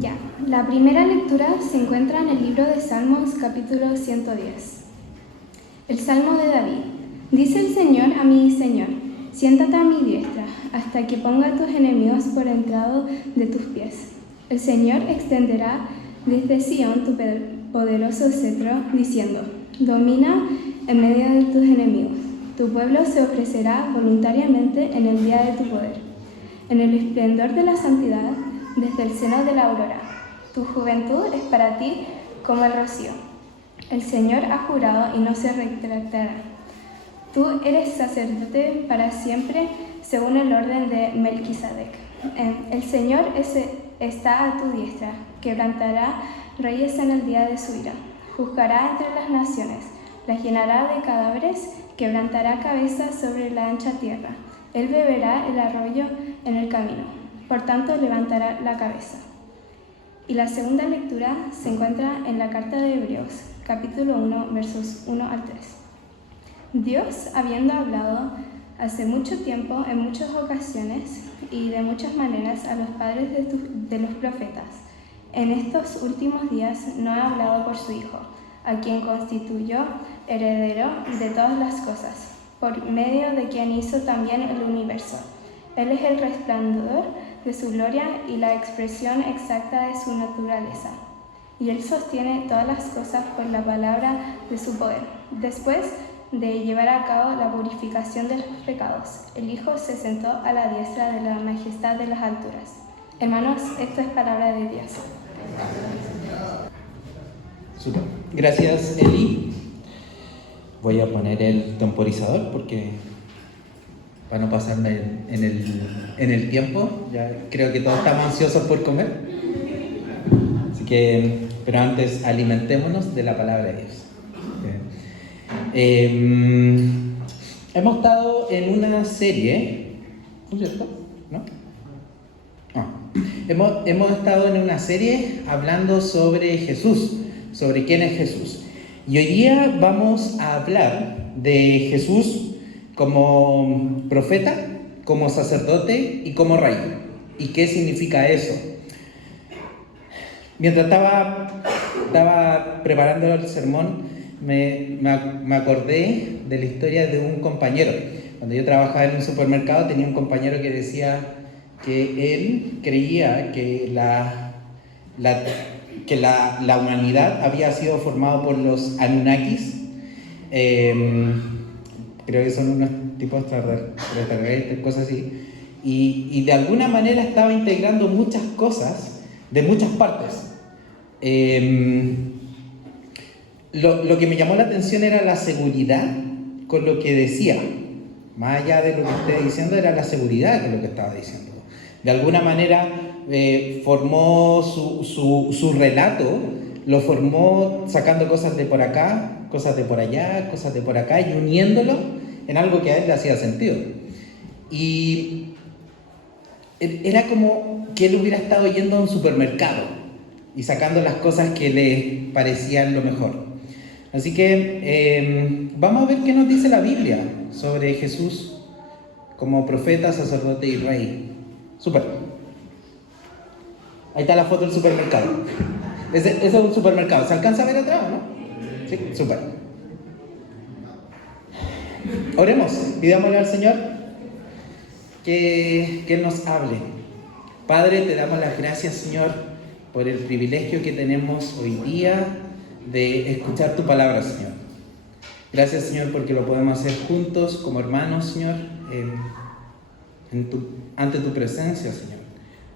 Ya, la primera lectura se encuentra en el libro de Salmos, capítulo 110. El Salmo de David. Dice el Señor a mi Señor: siéntate a mi diestra, hasta que ponga a tus enemigos por estrado de tus pies. El Señor extenderá desde Sión tu poderoso cetro, diciendo: domina en medio de tus enemigos. Tu pueblo se ofrecerá voluntariamente en el día de tu poder. En el esplendor de la santidad, desde el seno de la aurora. Tu juventud es para ti como el rocío. El Señor ha jurado y no se retractará. Tú eres sacerdote para siempre, según el orden de Melquisedec. El Señor está a tu diestra, quebrantará reyes en el día de su ira. Juzgará entre las naciones, las llenará de cadáveres, quebrantará cabezas sobre la ancha tierra. Él beberá el arroyo en el camino. Por tanto, levantará la cabeza. Y la segunda lectura se encuentra en la carta de Hebreos, capítulo 1, versos 1 al 3. Dios, habiendo hablado hace mucho tiempo, en muchas ocasiones y de muchas maneras a los padres de los profetas, en estos últimos días no ha hablado por su Hijo, a quien constituyó heredero de todas las cosas, por medio de quien hizo también el universo. Él es el resplandor de su gloria y la expresión exacta de su naturaleza. Y Él sostiene todas las cosas por la palabra de su poder. Después de llevar a cabo la purificación de los pecados, el Hijo se sentó a la diestra de la majestad de las alturas. Hermanos, esto es palabra de Dios. Super. Gracias, Eli. Voy a poner el temporizador porque para no pasarme en el tiempo. Ya creo que todos estamos ansiosos por comer. Así que, pero antes alimentémonos de la palabra de Dios. Hemos estado en una serie, ¿no es cierto? ¿No? Hemos estado en una serie hablando sobre Jesús, sobre quién es Jesús. Y hoy día vamos a hablar de Jesús como profeta, como sacerdote y como rey. ¿Y qué significa eso? Mientras estaba preparando el sermón, me acordé de la historia de un compañero. Cuando yo trabajaba en un supermercado, tenía un compañero que decía que él creía que la humanidad había sido formada por los Anunnakis. Creo que son unos tipos extraterrestres, cosas así. Y de alguna manera estaba integrando muchas cosas de muchas partes. Lo que me llamó la atención era la seguridad con lo que decía. Más allá de lo que esté diciendo, era la seguridad que lo que estaba diciendo. De alguna manera formó su relato, lo formó sacando cosas de por acá, cosas de por allá, cosas de por acá, y uniéndolo en algo que a él le hacía sentido. Y era como que él hubiera estado yendo a un supermercado y sacando las cosas que le parecían lo mejor. Así que vamos a ver qué nos dice la Biblia sobre Jesús como profeta, sacerdote y rey. Súper. Ahí está la foto del supermercado. Ese es un supermercado. ¿Se alcanza a ver atrás o no? Sí, súper. Oremos, pidámosle al Señor que Él nos hable. Padre, te damos las gracias, Señor, por el privilegio que tenemos hoy día de escuchar tu palabra, Señor. Gracias, Señor, porque lo podemos hacer juntos como hermanos, Señor, ante tu presencia, Señor.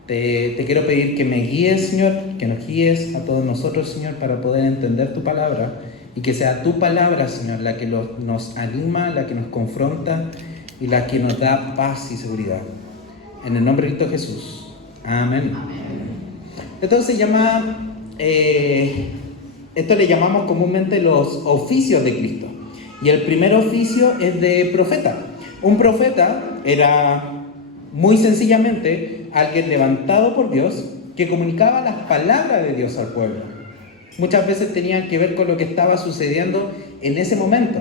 Te quiero pedir que me guíes, Señor, que nos guíes a todos nosotros, Señor, para poder entender tu palabra y que sea tu palabra, Señor, la que nos anima, la que nos confronta y la que nos da paz y seguridad. En el nombre de Cristo Jesús. Amén. Entonces se llama, esto le llamamos comúnmente los oficios de Cristo. Y el primer oficio es de profeta. Un profeta era muy sencillamente alguien levantado por Dios que comunicaba las palabras de Dios al pueblo. Muchas veces tenían que ver con lo que estaba sucediendo en ese momento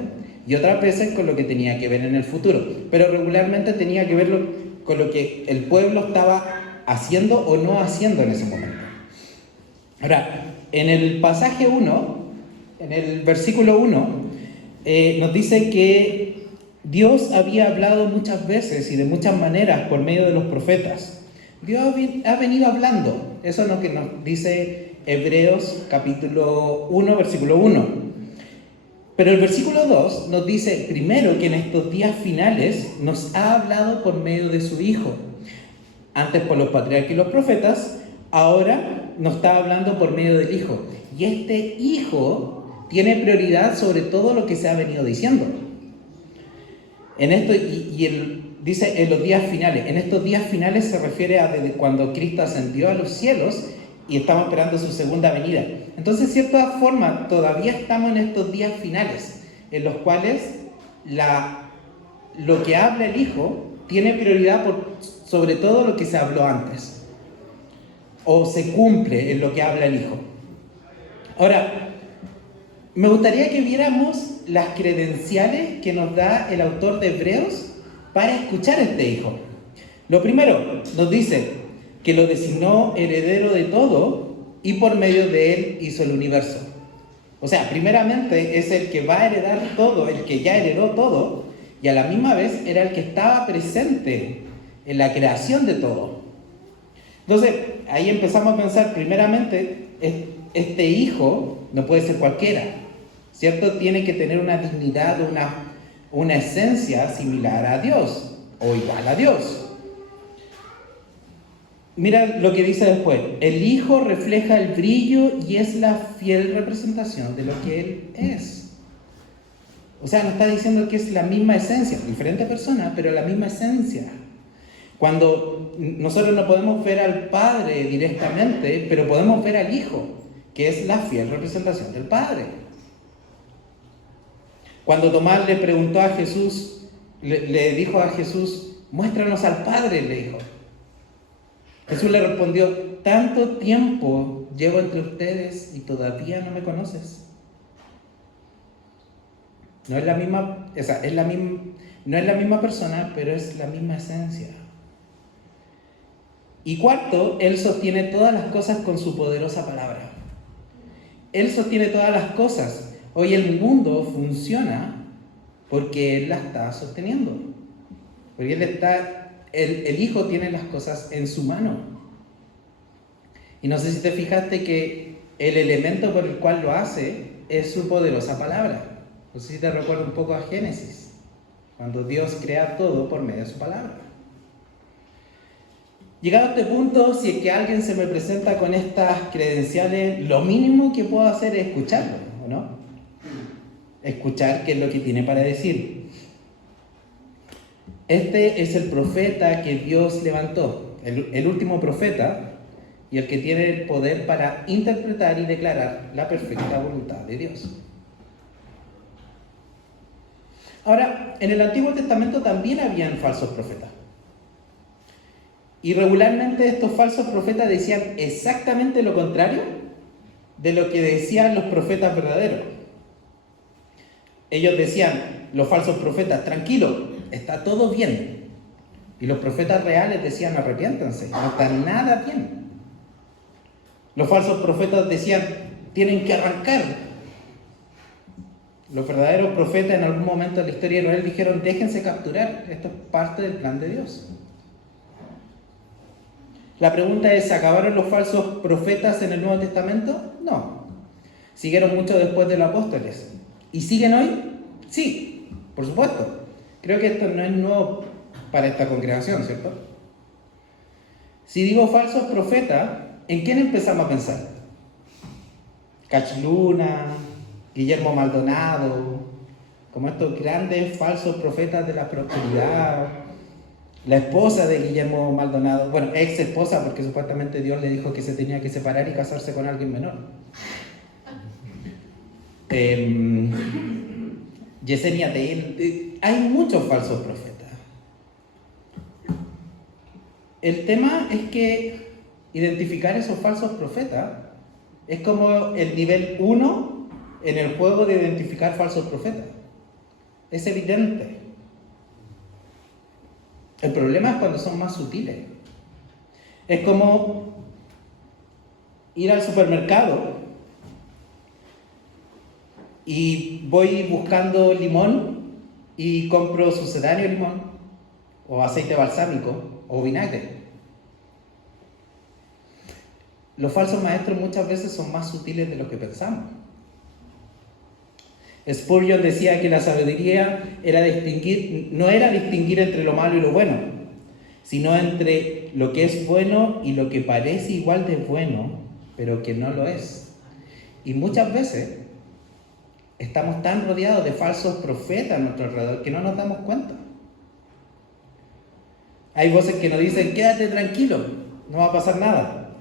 y otras veces con lo que tenía que ver en el futuro, pero regularmente tenía que ver con lo que el pueblo estaba haciendo o no haciendo en ese momento. Ahora, en el pasaje 1, en el versículo 1, nos dice que Dios había hablado muchas veces y de muchas maneras por medio de los profetas. Dios ha venido hablando. Eso es lo que nos dice Hebreos capítulo 1, versículo 1. Pero el versículo 2 nos dice primero que en estos días finales nos ha hablado por medio de su Hijo. Antes por los patriarcas y los profetas, ahora nos está hablando por medio del Hijo. Y este Hijo tiene prioridad sobre todo lo que se ha venido diciendo. En esto, dice en los días finales. En estos días finales se refiere a desde cuando Cristo ascendió a los cielos y estamos esperando su segunda venida. Entonces, de cierta forma, todavía estamos en estos días finales, en los cuales lo que habla el Hijo tiene prioridad sobre todo lo que se habló antes, o se cumple en lo que habla el Hijo. Ahora, me gustaría que viéramos las credenciales que nos da el autor de Hebreos para escuchar a este Hijo. Lo primero, nos dice que lo designó heredero de todo y por medio de él hizo el universo. O sea, primeramente es el que va a heredar todo, el que ya heredó todo, y a la misma vez era el que estaba presente en la creación de todo. Entonces, ahí empezamos a pensar, primeramente, este Hijo no puede ser cualquiera, ¿cierto? Tiene que tener una dignidad, una esencia similar a Dios, o igual a Dios. Mira lo que dice después. El Hijo refleja el brillo y es la fiel representación de lo que Él es. O sea, nos está diciendo que es la misma esencia, diferente persona, pero la misma esencia. Cuando nosotros no podemos ver al Padre directamente, pero podemos ver al Hijo, que es la fiel representación del Padre. Cuando Tomás le preguntó a Jesús, le dijo a Jesús, muéstranos al Padre, le dijo. Jesús le respondió, tanto tiempo llevo entre ustedes y todavía no me conoces. No es la misma, no es la misma persona, pero es la misma esencia. Y cuarto, Él sostiene todas las cosas con su poderosa palabra. Él sostiene todas las cosas. Hoy el mundo funciona porque Él la está sosteniendo. Porque el Hijo tiene las cosas en su mano. Y no sé si te fijaste que el elemento por el cual lo hace es su poderosa palabra. No sé si te recuerda un poco a Génesis, cuando Dios crea todo por medio de su palabra. Llegado a este punto, si es que alguien se me presenta con estas credenciales, lo mínimo que puedo hacer es escucharlo, ¿o no? Escuchar qué es lo que tiene para decir. Este es el profeta que Dios levantó, el último profeta, y el que tiene el poder para interpretar y declarar la perfecta voluntad de Dios. Ahora, en el Antiguo Testamento también habían falsos profetas. Y regularmente estos falsos profetas decían exactamente lo contrario de lo que decían los profetas verdaderos. Ellos decían, los falsos profetas, tranquilo, está todo bien. Y los profetas reales decían, arrepiéntanse, no está nada bien. Los falsos profetas decían, tienen que arrancar. Los verdaderos profetas en algún momento de la historia de Israel dijeron, déjense capturar, esto es parte del plan de Dios. La pregunta es, ¿se acabaron los falsos profetas en el Nuevo Testamento? No. Siguieron mucho después de los apóstoles. ¿Y siguen hoy? Sí, por supuesto. Creo que esto no es nuevo para esta congregación, ¿cierto? Si digo falsos profetas, ¿en quién empezamos a pensar? Cachluna, Guillermo Maldonado, como estos grandes falsos profetas de la prosperidad, la esposa de Guillermo Maldonado, bueno, ex esposa, porque supuestamente Dios le dijo que se tenía que separar y casarse con alguien menor. Yesenia Teil, hay muchos falsos profetas. El tema es que identificar esos falsos profetas es como el nivel 1 en el juego de identificar falsos profetas. Es evidente. El problema es cuando son más sutiles. Es como ir al supermercado y voy buscando limón y compro sucedáneo limón, o aceite balsámico, o vinagre. Los falsos maestros muchas veces son más sutiles de lo que pensamos. Spurgeon decía que la sabiduría no era distinguir entre lo malo y lo bueno, sino entre lo que es bueno y lo que parece igual de bueno, pero que no lo es. Y muchas veces estamos tan rodeados de falsos profetas a nuestro alrededor que no nos damos cuenta. Hay voces que nos dicen, quédate tranquilo, no va a pasar nada.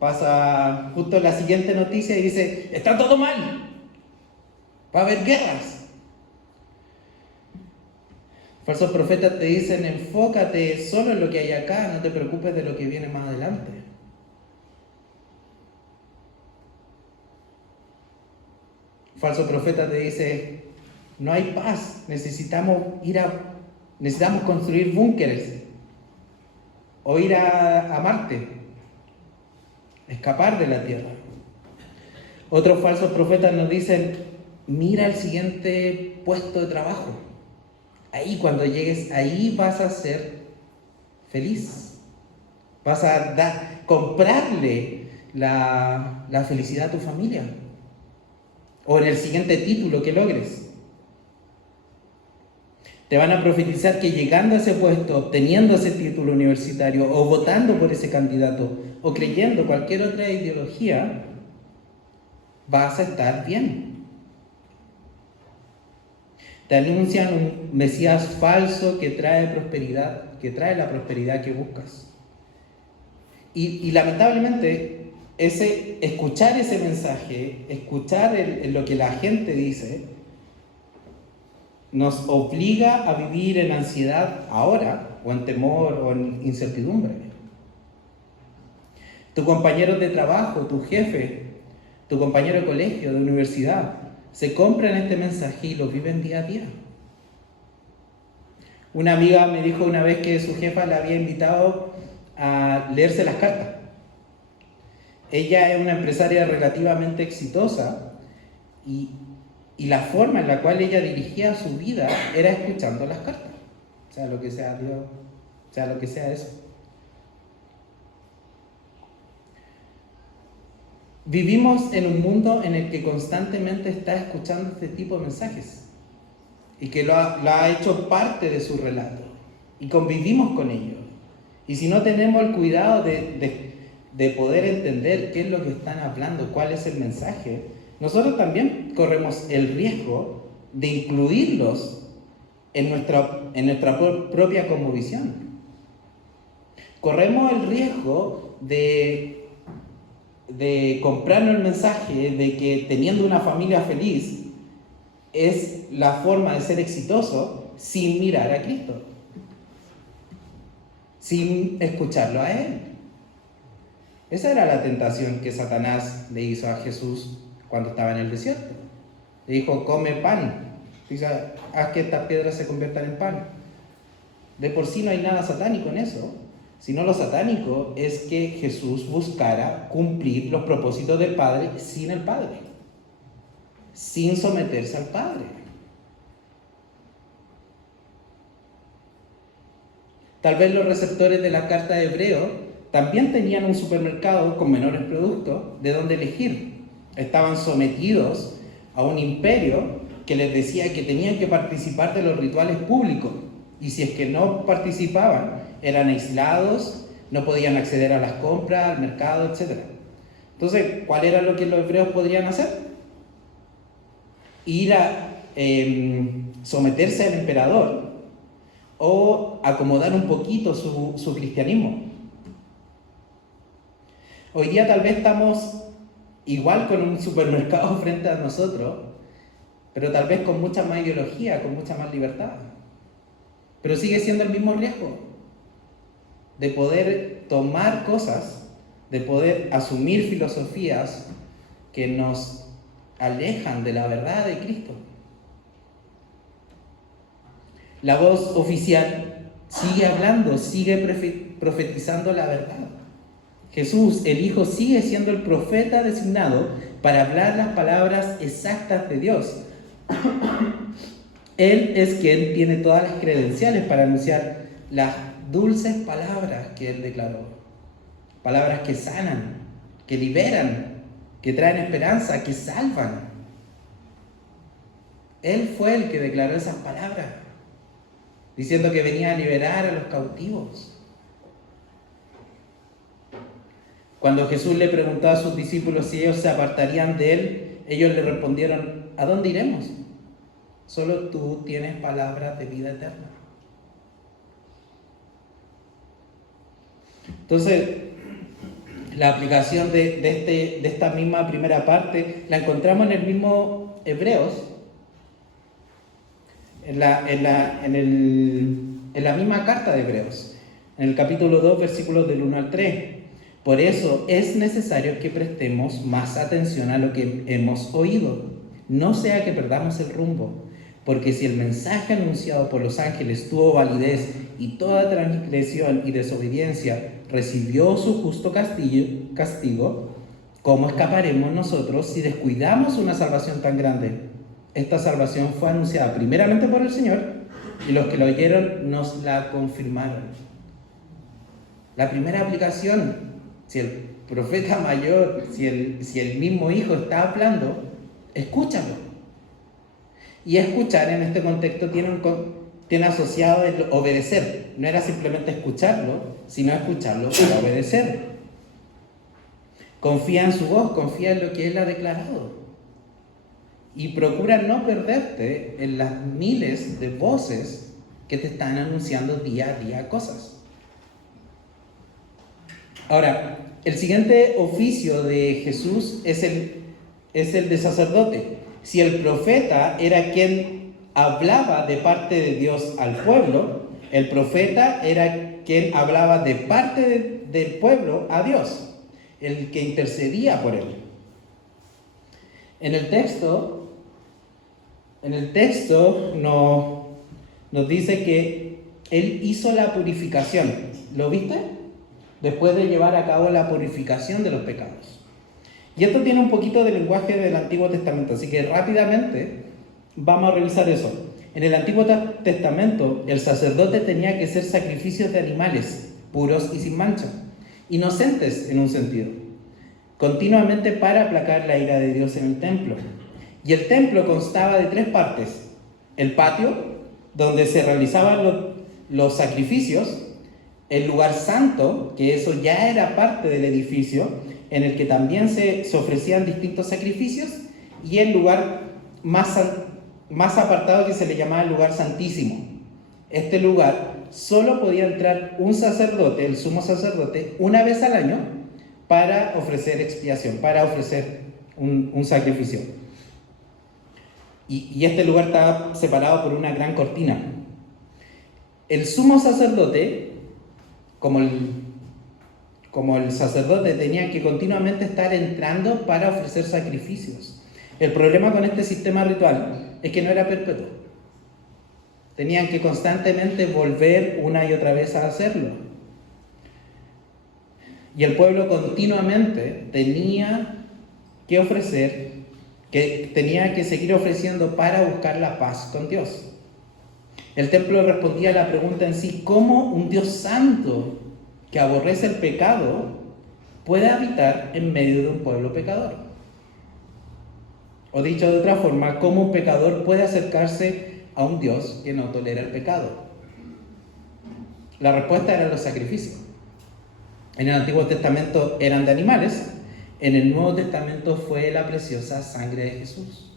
Pasa justo la siguiente noticia y dice, está todo mal, va a haber guerras. Falsos profetas te dicen, enfócate solo en lo que hay acá, no te preocupes de lo que viene más adelante. Falso profeta te dice, no hay paz, necesitamos construir búnkeres o ir a Marte, escapar de la Tierra. Otros falsos profetas nos dicen, mira el siguiente puesto de trabajo. Ahí cuando llegues, ahí vas a ser feliz. Vas a comprarle la felicidad a tu familia. O en el siguiente título que logres. Te van a profetizar que llegando a ese puesto, obteniendo ese título universitario, o votando por ese candidato, o creyendo cualquier otra ideología, vas a estar bien. Te anuncian un Mesías falso que trae prosperidad, que trae la prosperidad que buscas. Y lamentablemente, escuchar ese mensaje, escuchar lo que la gente dice, nos obliga a vivir en ansiedad ahora, o en temor, o en incertidumbre. Tu compañero de trabajo, tu jefe, tu compañero de colegio, de universidad, se compran este mensaje y lo viven día a día. Una amiga me dijo una vez que su jefa la había invitado a leerse las cartas. Ella es una empresaria relativamente exitosa y la forma en la cual ella dirigía su vida era escuchando las cartas. Sea lo que sea Dios, sea lo que sea eso. Vivimos en un mundo en el que constantemente está escuchando este tipo de mensajes y que lo ha hecho parte de su relato y convivimos con ellos. Y si no tenemos el cuidado de poder entender qué es lo que están hablando, cuál es el mensaje, nosotros también corremos el riesgo de incluirlos en nuestra propia cosmovisión. Corremos el riesgo de comprarnos el mensaje de que teniendo una familia feliz es la forma de ser exitoso sin mirar a Cristo, sin escucharlo a Él. Esa era la tentación que Satanás le hizo a Jesús cuando estaba en el desierto. Le dijo, come pan. Dice, haz que estas piedras se conviertan en pan. De por sí no hay nada satánico en eso, sino lo satánico es que Jesús buscara cumplir los propósitos del Padre sin el Padre, sin someterse al Padre. Tal vez los receptores de la carta de Hebreo también tenían un supermercado con menores productos de donde elegir. Estaban sometidos a un imperio que les decía que tenían que participar de los rituales públicos, y si es que no participaban, eran aislados, no podían acceder a las compras, al mercado, etc. Entonces, ¿cuál era lo que los hebreos podrían hacer? Ir a someterse al emperador o acomodar un poquito su cristianismo. Hoy día tal vez estamos igual con un supermercado frente a nosotros, pero tal vez con mucha más ideología, con mucha más libertad. Pero sigue siendo el mismo riesgo de poder tomar cosas, de poder asumir filosofías que nos alejan de la verdad de Cristo. La voz oficial sigue hablando, sigue profetizando la verdad. Jesús, el Hijo, sigue siendo el profeta designado para hablar las palabras exactas de Dios. Él es quien tiene todas las credenciales para anunciar las dulces palabras que Él declaró. Palabras que sanan, que liberan, que traen esperanza, que salvan. Él fue el que declaró esas palabras, diciendo que venía a liberar a los cautivos. Cuando Jesús le preguntó a sus discípulos si ellos se apartarían de Él, ellos le respondieron: ¿a dónde iremos? Solo tú tienes palabras de vida eterna. Entonces, la aplicación de esta misma primera parte la encontramos en el mismo Hebreos, en la misma carta de Hebreos, en el capítulo 2, versículos del 1 al 3. Por eso es necesario que prestemos más atención a lo que hemos oído, no sea que perdamos el rumbo, porque si el mensaje anunciado por los ángeles tuvo validez y toda transgresión y desobediencia recibió su justo castigo, ¿cómo escaparemos nosotros si descuidamos una salvación tan grande? Esta salvación fue anunciada primeramente por el Señor, y los que la oyeron nos la confirmaron. La primera aplicación: si el profeta mayor, si el mismo Hijo está hablando, escúchalo. Y escuchar en este contexto tiene asociado el obedecer. No era simplemente escucharlo, sino escucharlo para obedecer. Confía en su voz, confía en lo que Él ha declarado. Y procura no perderte en las miles de voces que te están anunciando día a día cosas. Ahora, el siguiente oficio de Jesús es el de sacerdote. Si el profeta era quien hablaba de parte de Dios al pueblo, el profeta era quien hablaba de parte del pueblo a Dios, el que intercedía por él. En el texto nos dice que Él hizo la purificación. ¿Lo viste? Después de llevar a cabo la purificación de los pecados. Y esto tiene un poquito de lenguaje del Antiguo Testamento, así que rápidamente vamos a revisar eso. En el Antiguo Testamento, el sacerdote tenía que hacer sacrificios de animales, puros y sin mancha, inocentes en un sentido, continuamente para aplacar la ira de Dios en el templo. Y el templo constaba de 3 partes: el patio, donde se realizaban los sacrificios; el lugar santo, que eso ya era parte del edificio, en el que también se ofrecían distintos sacrificios; y el lugar más apartado, que se le llamaba el lugar santísimo. Este lugar solo podía entrar un sacerdote, el sumo sacerdote, una vez al año para ofrecer expiación, para ofrecer un sacrificio. Y este lugar estaba separado por una gran cortina. El sumo sacerdote, como el sacerdote, tenía que continuamente estar entrando para ofrecer sacrificios. El problema con este sistema ritual es que no era perpetuo. Tenían que constantemente volver una y otra vez a hacerlo. Y el pueblo continuamente tenía que ofrecer, que tenía que seguir ofreciendo para buscar la paz con Dios. El templo respondía a la pregunta en sí: ¿cómo un Dios santo que aborrece el pecado puede habitar en medio de un pueblo pecador? O dicho de otra forma, ¿cómo un pecador puede acercarse a un Dios que no tolera el pecado? La respuesta era los sacrificios. En el Antiguo Testamento eran de animales, en el Nuevo Testamento fue la preciosa sangre de Jesús.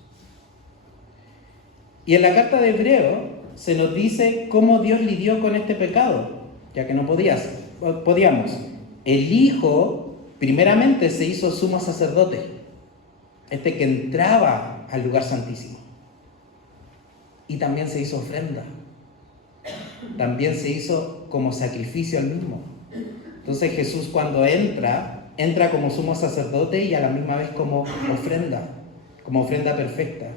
Y en la carta de Hebreo se nos dice cómo Dios lidió con este pecado, ya que no podíamos. El Hijo primeramente se hizo sumo sacerdote, que entraba al lugar santísimo, y también se hizo ofrenda, también se hizo como sacrificio al mismo. Entonces Jesús, cuando entra como sumo sacerdote y a la misma vez como ofrenda perfecta.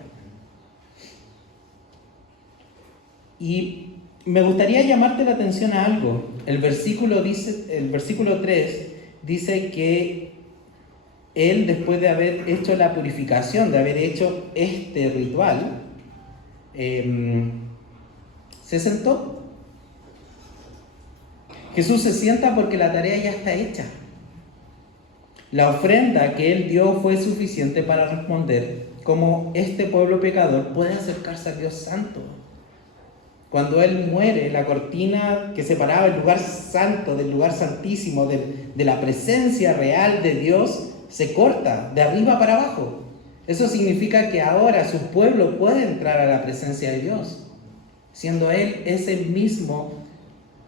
Y me gustaría llamarte la atención a algo. El versículo 3 dice que él, después de haber hecho la purificación, de haber hecho este ritual, se sentó. Jesús se sienta porque la tarea ya está hecha. La ofrenda que él dio fue suficiente para responder cómo este pueblo pecador puede acercarse a Dios santo. Cuando él muere, la cortina que separaba el lugar santo del lugar santísimo, de la presencia real de Dios, se corta de arriba para abajo. Eso significa que ahora su pueblo puede entrar a la presencia de Dios, siendo él ese mismo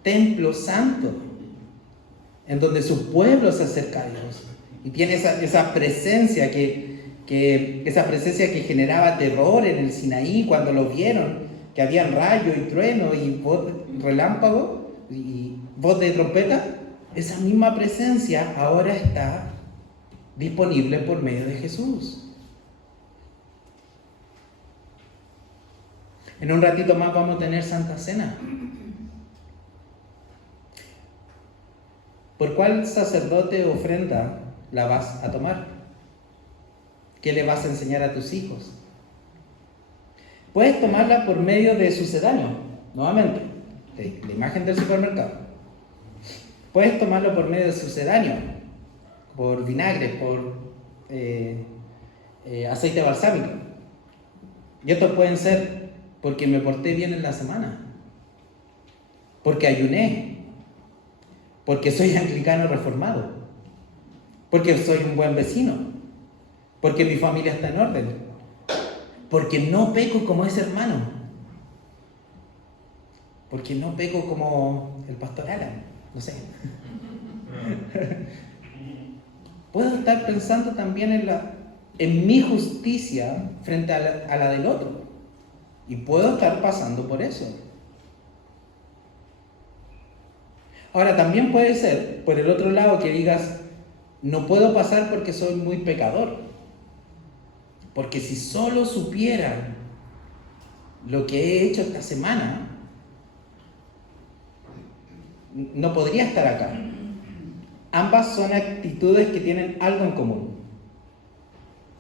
templo santo, en donde su pueblo se acerca a Dios. Y tiene esa presencia esa presencia que generaba terror en el Sinaí cuando lo vieron, que habían rayo y trueno y voz relámpago y voz de trompeta. Esa misma presencia ahora está disponible por medio de Jesús. En un ratito más vamos a tener Santa Cena. ¿Por cuál sacerdote o ofrenda la vas a tomar? ¿Qué le vas a enseñar a tus hijos? Puedes tomarla por medio de sucedáneo, nuevamente, la imagen del supermercado. Puedes tomarlo por medio de sucedáneo, por vinagre, por aceite balsámico. Y estos pueden ser porque me porté bien en la semana, porque ayuné, porque soy anglicano reformado, porque soy un buen vecino, porque mi familia está en orden, porque no peco como ese hermano, porque no peco como el pastor Alan, no sé. Puedo estar pensando también en mi justicia frente a la del otro, y puedo estar pasando por eso. Ahora, también puede ser, por el otro lado, que digas, no puedo pasar porque soy muy pecador. Porque si solo supieran lo que he hecho esta semana, no podría estar acá. Ambas son actitudes que tienen algo en común.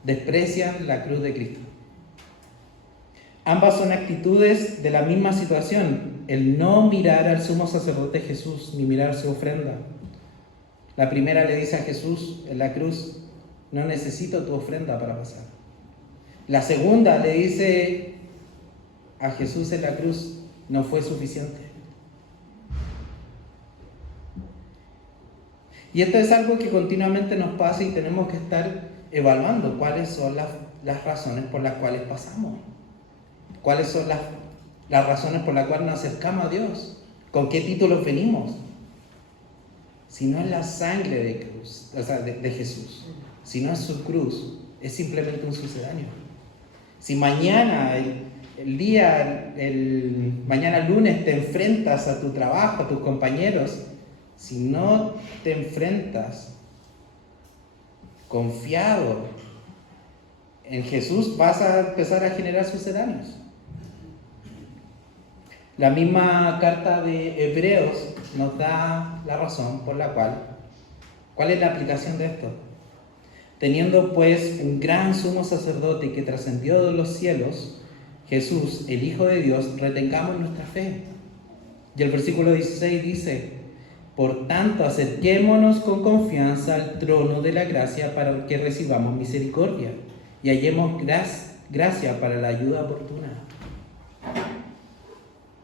Desprecian la cruz de Cristo. Ambas son actitudes de la misma situación, el no mirar al sumo sacerdote Jesús, ni mirar su ofrenda. La primera le dice a Jesús en la cruz, no necesito tu ofrenda para pasar. La segunda le dice a Jesús en la cruz, no fue suficiente. Y esto es algo que continuamente nos pasa y tenemos que estar evaluando cuáles son las razones por las cuales pasamos. ¿Cuáles son las razones por las cuales nos acercamos a Dios? ¿Con qué títulos venimos? Si no es la sangre de Jesús, si no es su cruz, es simplemente un sucedáneo. Si mañana, mañana lunes te enfrentas a tu trabajo, a tus compañeros, si no te enfrentas confiado en Jesús, vas a empezar a generar sucedáneos. La misma carta de Hebreos nos da la razón por la ¿cuál es la aplicación de esto? Teniendo pues un gran sumo sacerdote que trascendió de los cielos, Jesús, el Hijo de Dios, retengamos nuestra fe. Y el versículo 16 dice, por tanto, acerquémonos con confianza al trono de la gracia para que recibamos misericordia y hallemos gracia para la ayuda oportuna.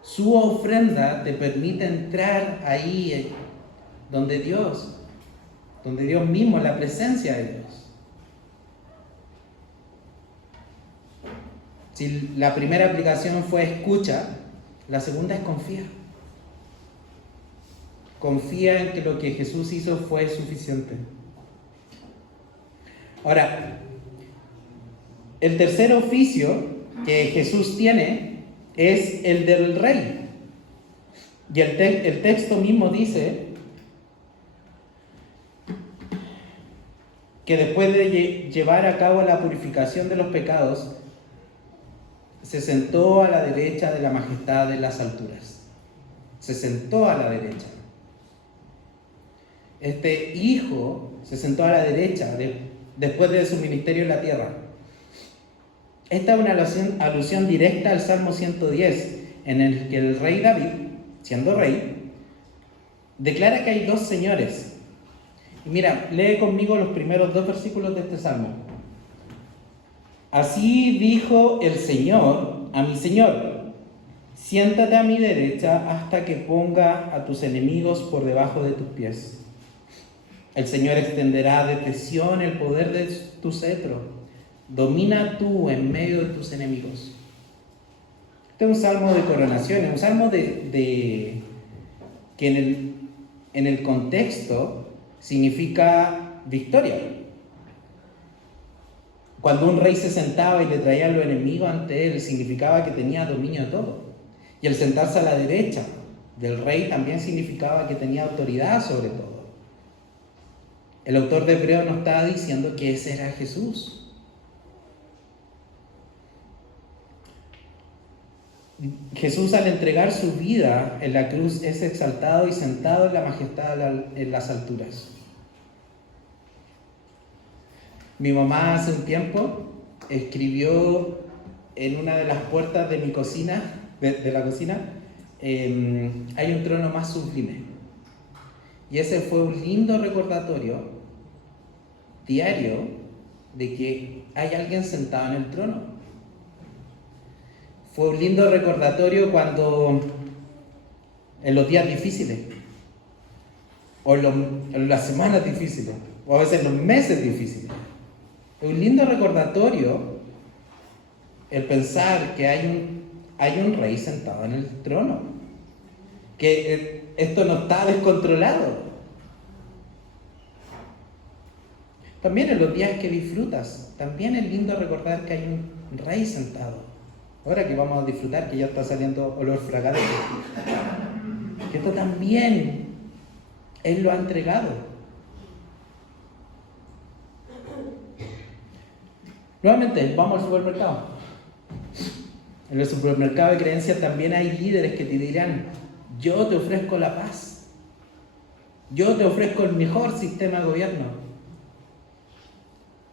Su ofrenda te permite entrar ahí donde Dios mismo, la presencia de Dios. Si la primera aplicación fue escucha, la segunda es confía. Confía en que lo que Jesús hizo fue suficiente. Ahora, el tercer oficio que Jesús tiene es el del rey. Y el texto mismo dice que después de llevar a cabo la purificación de los pecados, se sentó a la derecha de la majestad de las alturas. Se sentó a la derecha. Este hijo se sentó a la derecha después de su ministerio en la tierra. Esta es una alusión directa al Salmo 110, en el que el rey David, siendo rey, declara que hay dos señores. Y mira, lee conmigo los primeros 2 versículos de este salmo. Así dijo el Señor a mi Señor: siéntate a mi derecha hasta que ponga a tus enemigos por debajo de tus pies. El Señor extenderá desde Sión el poder de tu cetro. Domina tú en medio de tus enemigos. Este es un salmo de coronación, es un salmo que en el contexto significa victoria. Cuando un rey se sentaba y le traía a los enemigos ante él, significaba que tenía dominio de todo. Y el sentarse a la derecha del rey también significaba que tenía autoridad sobre todo. El autor de Hebreos nos está diciendo que ese era Jesús. Jesús, al entregar su vida en la cruz, es exaltado y sentado en la majestad en las alturas. Mi mamá hace un tiempo escribió en una de las puertas de mi cocina, de la cocina, hay un trono más sublime. Y ese fue un lindo recordatorio diario de que hay alguien sentado en el trono. Fue un lindo recordatorio cuando en los días difíciles, o en las semanas difíciles, o a veces en los meses difíciles. Es un lindo recordatorio el pensar que hay un rey sentado en el trono, que esto no está descontrolado. También en los días que disfrutas, también es lindo recordar que hay un rey sentado. Ahora que vamos a disfrutar, que ya está saliendo olor fragante, que esto también Él lo ha entregado. Nuevamente, vamos al supermercado. En el supermercado de creencias también hay líderes que te dirán: yo te ofrezco la paz, yo te ofrezco el mejor sistema de gobierno,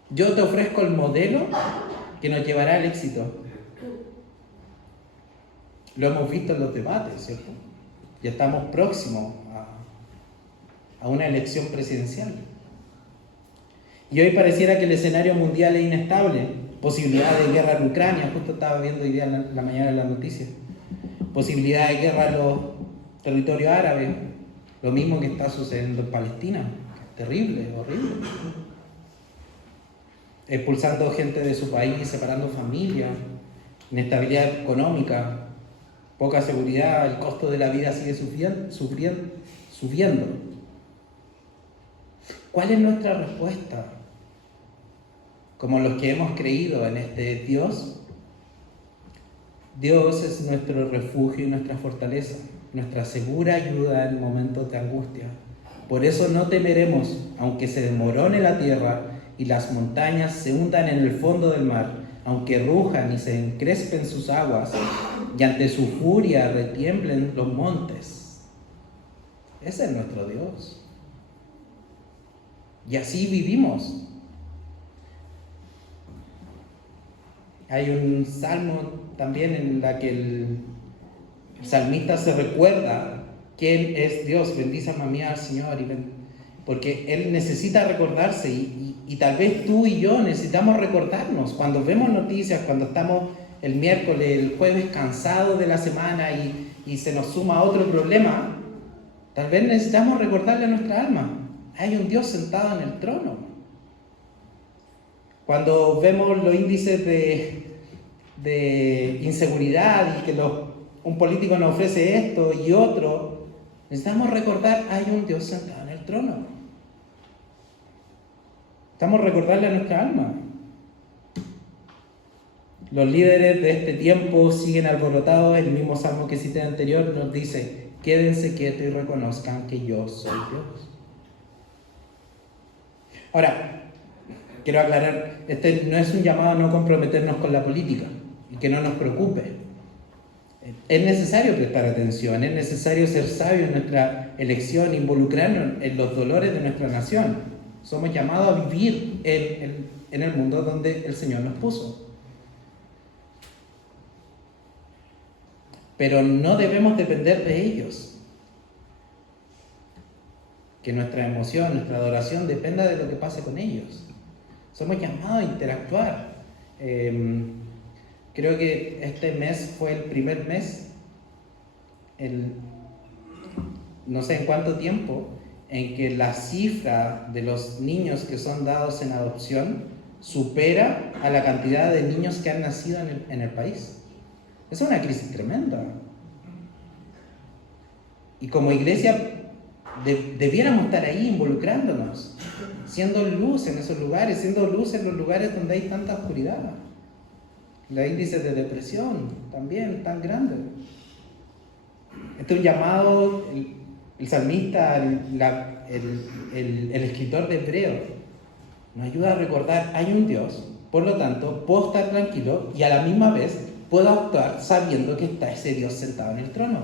yo te ofrezco el modelo que nos llevará al éxito. Lo hemos visto en los debates, ¿cierto? Ya estamos próximos a una elección presidencial. Y hoy pareciera que el escenario mundial es inestable. Posibilidad de guerra en Ucrania, justo estaba viendo hoy día en la mañana en las noticias. Posibilidad de guerra en los territorios árabes. Lo mismo que está sucediendo en Palestina. Terrible, horrible. Expulsando gente de su país, separando familias, inestabilidad económica, poca seguridad, el costo de la vida sigue subiendo. ¿Cuál es nuestra respuesta? Como los que hemos creído en este Dios. Dios es nuestro refugio y nuestra fortaleza, nuestra segura ayuda en momentos de angustia. Por eso no temeremos, aunque se desmorone la tierra y las montañas se hundan en el fondo del mar, aunque rujan y se encrespen sus aguas, y ante su furia retiemblen los montes. Ese es nuestro Dios. Y así vivimos. Hay un salmo también en la que el salmista se recuerda quién es Dios. Bendice alma mía al Señor, porque Él necesita recordarse y tal vez tú y yo necesitamos recordarnos. Cuando vemos noticias, cuando estamos el miércoles, el jueves cansados de la semana y se nos suma otro problema, tal vez necesitamos recordarle a nuestra alma: hay un Dios sentado en el trono. Cuando vemos los índices de inseguridad y que un político nos ofrece esto y otro, necesitamos recordar: hay un Dios sentado en el trono. Necesitamos recordarle a nuestra alma. Los líderes de este tiempo siguen alborotados. El mismo salmo que cité anterior nos dice: quédense quietos y reconozcan que yo soy Dios. Ahora, quiero aclarar, este no es un llamado a no comprometernos con la política y que no nos preocupe. Es necesario prestar atención, es necesario ser sabio en nuestra elección, involucrarnos en los dolores de nuestra nación. Somos llamados a vivir en el mundo donde el Señor nos puso. Pero no debemos depender de ellos. Que nuestra emoción, nuestra adoración dependa de lo que pase con ellos. Somos llamados a interactuar. Creo que este mes fue el primer mes, no sé en cuánto tiempo, en que la cifra de los niños que son dados en adopción supera a la cantidad de niños que han nacido en el país. Es una crisis tremenda. Y como iglesia debiéramos estar ahí involucrándonos, siendo luz en esos lugares, siendo luz en los lugares donde hay tanta oscuridad. Los índices de depresión también tan grandes. Este es un llamado, el salmista, el escritor de Hebreos, nos ayuda a recordar, hay un Dios, por lo tanto, puedo estar tranquilo y a la misma vez puedo actuar sabiendo que está ese Dios sentado en el trono.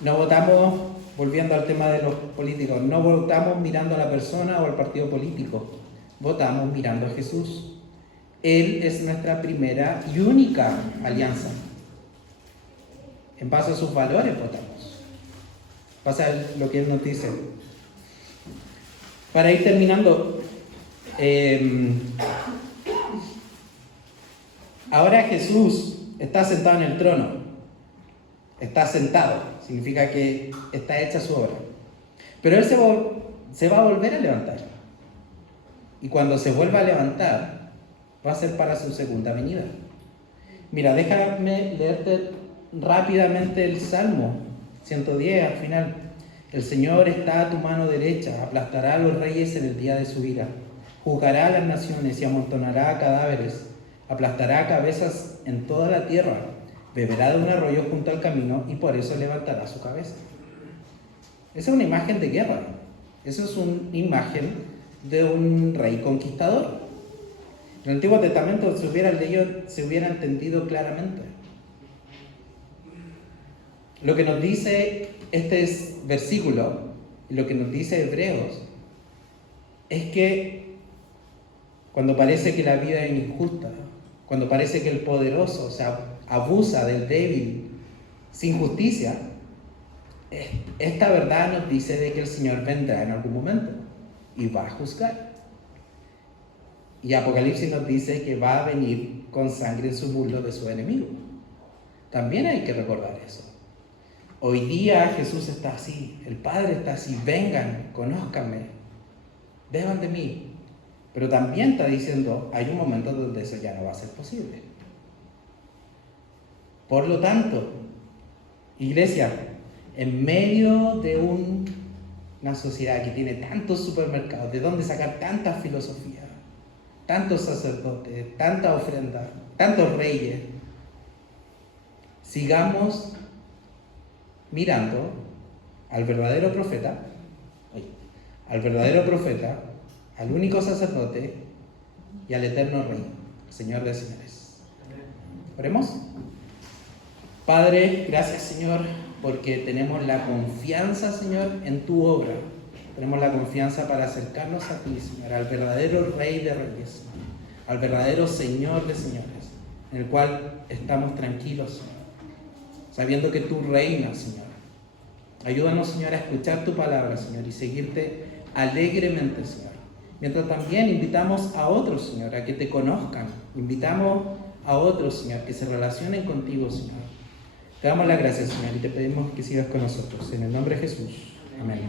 No votamos, volviendo al tema de los políticos, no votamos mirando a la persona o al partido político. Votamos mirando a Jesús. Él es nuestra primera y única alianza. En base a sus valores votamos. Pasa lo que Él nos dice. Para ir terminando, ahora Jesús está sentado en el trono. Está sentado, significa que está hecha su obra. Pero Él se va a volver a levantar. Y cuando se vuelva a levantar, va a ser para su segunda venida. Mira, déjame leerte rápidamente el Salmo 110 al final. El Señor está a tu mano derecha, aplastará a los reyes en el día de su ira. Juzgará a las naciones y amontonará cadáveres. Aplastará cabezas en toda la tierra. Beberá de un arroyo junto al camino y por eso levantará su cabeza. Esa es una imagen de guerra. Esa es una imagen de un rey conquistador. En el Antiguo Testamento se hubiera leído, se hubiera entendido claramente. Lo que nos dice este versículo, y lo que nos dice Hebreos, es que cuando parece que la vida es injusta, cuando parece que el poderoso abusa del débil sin justicia, esta verdad nos dice de que el Señor vendrá en algún momento y va a juzgar. Y Apocalipsis nos dice que va a venir con sangre en su muslo de su enemigo. También hay que recordar eso. Hoy día Jesús está así, el Padre está así, vengan, conózcanme, beban de mí. Pero también está diciendo, hay un momento donde eso ya no va a ser posible. Por lo tanto, iglesia, en medio de una sociedad que tiene tantos supermercados, de dónde sacar tanta filosofía, tantos sacerdotes, tanta ofrenda, tantos reyes, sigamos mirando al verdadero profeta, al único sacerdote y al eterno Rey, el Señor de señores. Oremos. Padre, gracias Señor, porque tenemos la confianza, Señor, en tu obra. Tenemos la confianza para acercarnos a ti, Señor, al verdadero Rey de Reyes, al verdadero Señor de señores, en el cual estamos tranquilos, Señor, sabiendo que tú reinas, Señor. Ayúdanos, Señor, a escuchar tu palabra, Señor, y seguirte alegremente, Señor. Mientras también invitamos a otros, Señor, a que te conozcan. Invitamos a otros, Señor, que se relacionen contigo, Señor. Te damos las gracias, Señor, y te pedimos que sigas con nosotros. En el nombre de Jesús. Amén.